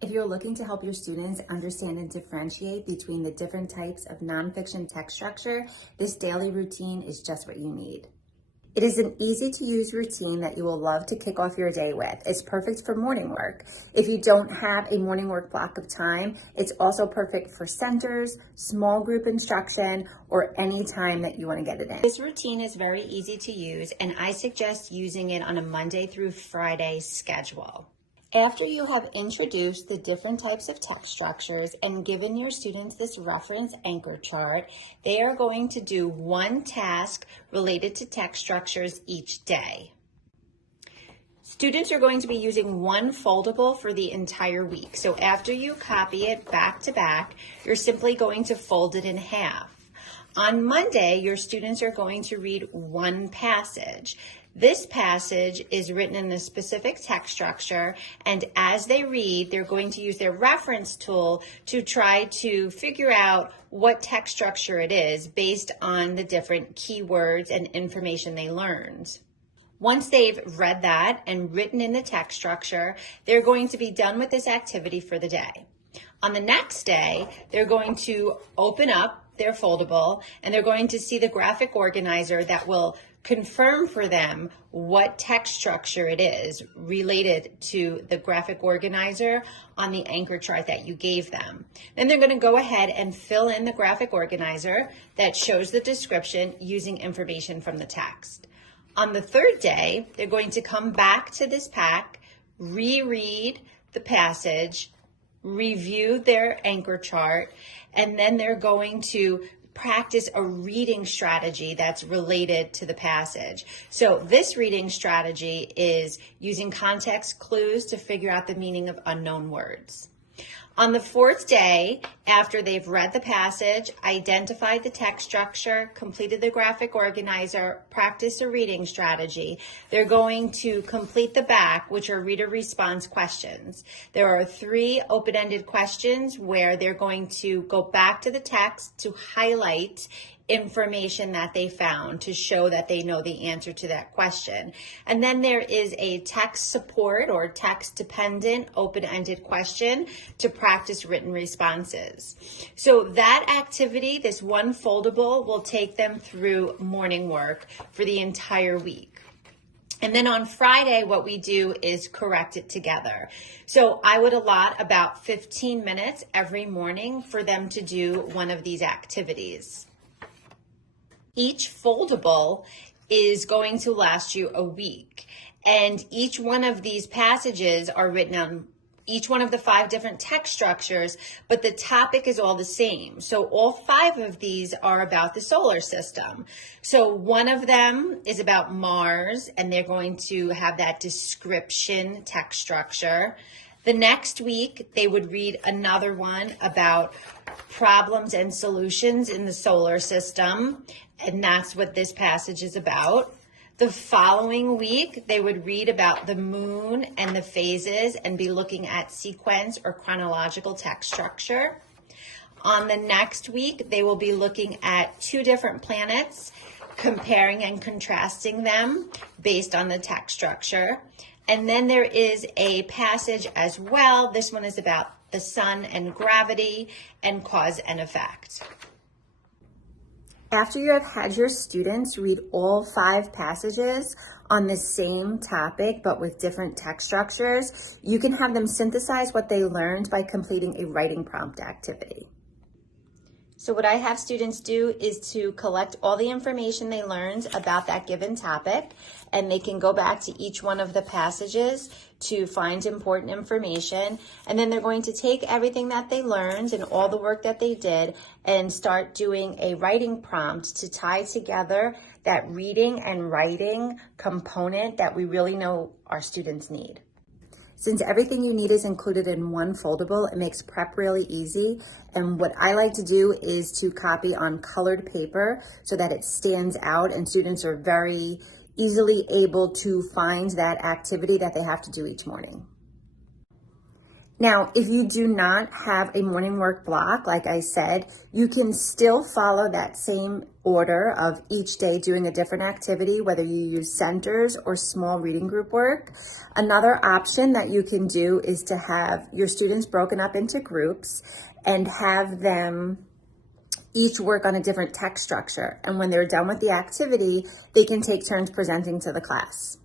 If you're looking to help your students understand and differentiate between the different types of nonfiction text structure, this daily routine is just what you need. It is an easy to use routine that you will love to kick off your day with. It's perfect for morning work. If you don't have a morning work block of time, it's also perfect for centers, small group instruction, or any time that you want to get it in. This routine is very easy to use, and I suggest using it on a Monday through Friday schedule. After you have introduced the different types of text structures and given your students this reference anchor chart, they are going to do one task related to text structures each day. Students are going to be using one foldable for the entire week. So after you copy it back to back, you're simply going to fold it in half. On Monday, your students are going to read one passage. This passage is written in a specific text structure, and as they read, they're going to use their reference tool to try to figure out what text structure it is based on the different keywords and information they learned. Once they've read that and written in the text structure, they're going to be done with this activity for the day. On the next day, they're going to open up their foldable and they're going to see the graphic organizer that will confirm for them what text structure it is related to the graphic organizer on the anchor chart that you gave them. Then they're going to go ahead and fill in the graphic organizer that shows the description using information from the text. On the third day, they're going to come back to this pack, reread the passage, review their anchor chart, and then they're going to practice a reading strategy that's related to the passage. So this reading strategy is using context clues to figure out the meaning of unknown words. On the fourth day, after they've read the passage, identified the text structure, completed the graphic organizer, practiced a reading strategy, they're going to complete the back, which are reader response questions. There are 3 open-ended questions where they're going to go back to the text to highlight information that they found to show that they know the answer to that question. And then there is a text support or text dependent open-ended question to practice written responses. So that activity, this one foldable, will take them through morning work for the entire week. And then on Friday, what we do is correct it together. So I would allot about 15 minutes every morning for them to do one of these activities. Each foldable is going to last you a week, and each one of these passages are written on each one of the 5 different text structures, but the topic is all the same. So all 5 of these are about the solar system. So one of them is about Mars, and they're going to have that description text structure. The next week, they would read another one about problems and solutions in the solar system, and that's what this passage is about. The following week, they would read about the moon and the phases and be looking at sequence or chronological text structure. On the next week, they will be looking at 2 different planets, comparing and contrasting them based on the text structure. And then there is a passage as well. This one is about the sun and gravity and cause and effect. After you have had your students read all 5 passages on the same topic but with different text structures, you can have them synthesize what they learned by completing a writing prompt activity. So what I have students do is to collect all the information they learned about that given topic, and they can go back to each one of the passages to find important information. And then they're going to take everything that they learned and all the work that they did and start doing a writing prompt to tie together that reading and writing component that we really know our students need. Since everything you need is included in one foldable, it makes prep really easy. And what I like to do is to copy on colored paper so that it stands out and students are very easily able to find that activity that they have to do each morning. Now, if you do not have a morning work block, like I said, you can still follow that same order of each day doing a different activity, whether you use centers or small reading group work. Another option that you can do is to have your students broken up into groups and have them each work on a different text structure. And when they're done with the activity, they can take turns presenting to the class.